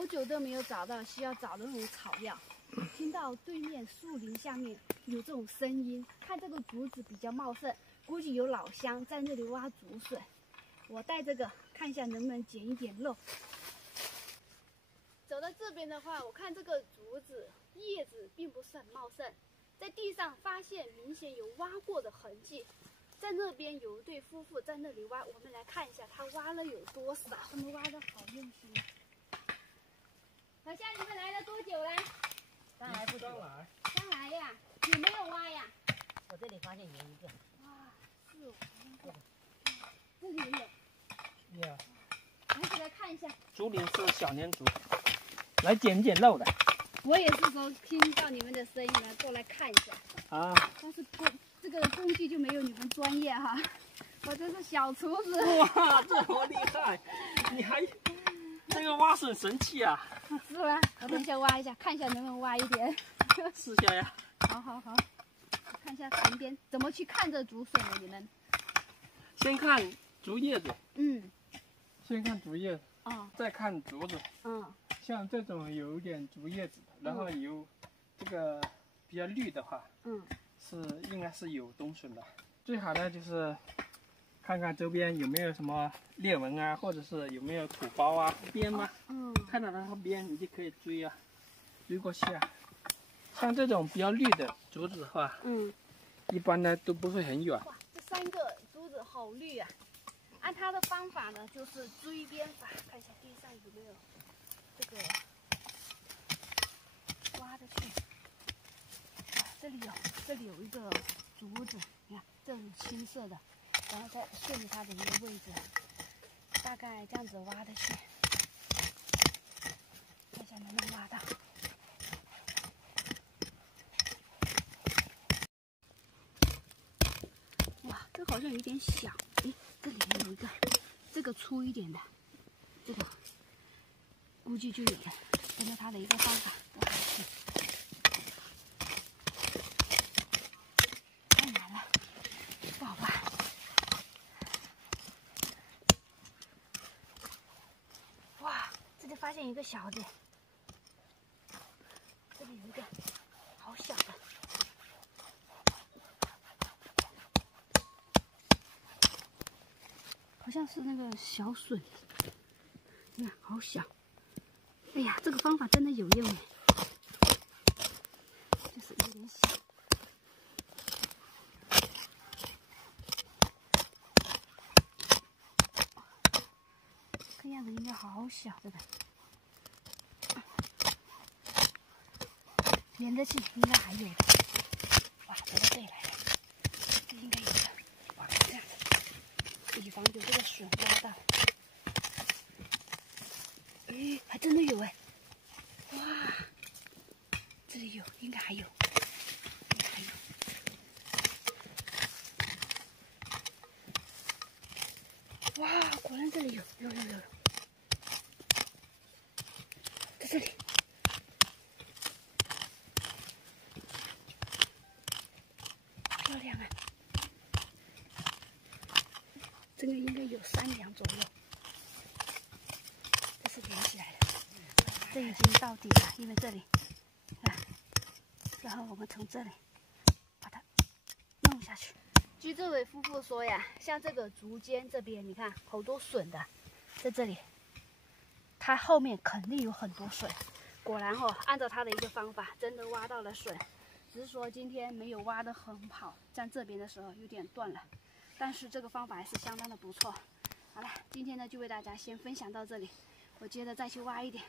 好久都没有找到需要找的那种草药，听到对面树林下面有这种声音，看这个竹子比较茂盛，估计有老乡在那里挖竹笋。我带这个看一下能不能捡一点肉。走到这边的话，我看这个竹子叶子并不是很茂盛，在地上发现明显有挖过的痕迹。在那边有一对夫妇在那里挖，我们来看一下他挖了有多少。他们挖的好用心。小夏，你们来了多久了？刚来不久。刚来呀？有没有挖呀？我这里发现有一个。哇，是哦，这里也有。有。拿起来看一下。竹林是小年竹，来捡肉的。我也是说听到你们的声音了，过来看一下。啊。但是这个工具就没有你们专业哈，我这是小厨子。哇，这么厉害！你还这个挖笋神器啊？是吗？我等一下挖一下，看一下能不能挖一点。试下呀。好，看一下旁边怎么去看这竹笋的，你们。先看竹叶子。先看竹叶子。再看竹子。像这种有一点竹叶子的，然后有这个比较绿的话，应该是有冬笋的。最好呢就是看看周边有没有什么裂纹啊，或者是有没有土包啊、边啊。看到它边你就可以追啊，追过去啊。像这种比较绿的竹子的话，一般呢都不会很远。哇，这3个竹子好绿啊！按它的方法呢，就是追边法，看一下地上有没有这个挖的去。哇，这里有一个竹子，你看这里青色的，然后再顺着它的一个位置，大概这样子挖的去，看一下能不能挖到。哇，这好像有点小，哎，这里有一个，这个粗一点的，这个估计就有了，跟着它的一个方法挖下去。太难了，不好挖。哇，这里发现一个小的，这里有一个好小的。好像是那个小笋，你看好小。哎呀，这个方法真的有用哎，就是有点小。看样子应该好小这个，连着去应该还有的。哇，走到这里来了，这应该有的。哇，这样。以防有这个笋挖到，哎，还真的有哎！哇，这里有，应该还有，哇，果然这里有，在这里，漂亮啊！这个应该有3两左右，这是连起来的，这已经到底了，因为这里，然后我们从这里把它弄下去。据这位夫妇说呀，像这个竹尖这边，你看好多笋的，在这里，它后面肯定有很多笋。果然按照他的一个方法，真的挖到了笋，只是说今天没有挖得很好，站这边的时候有点断了。但是这个方法还是相当的不错。好了，今天呢就为大家先分享到这里，我接着再去挖一点。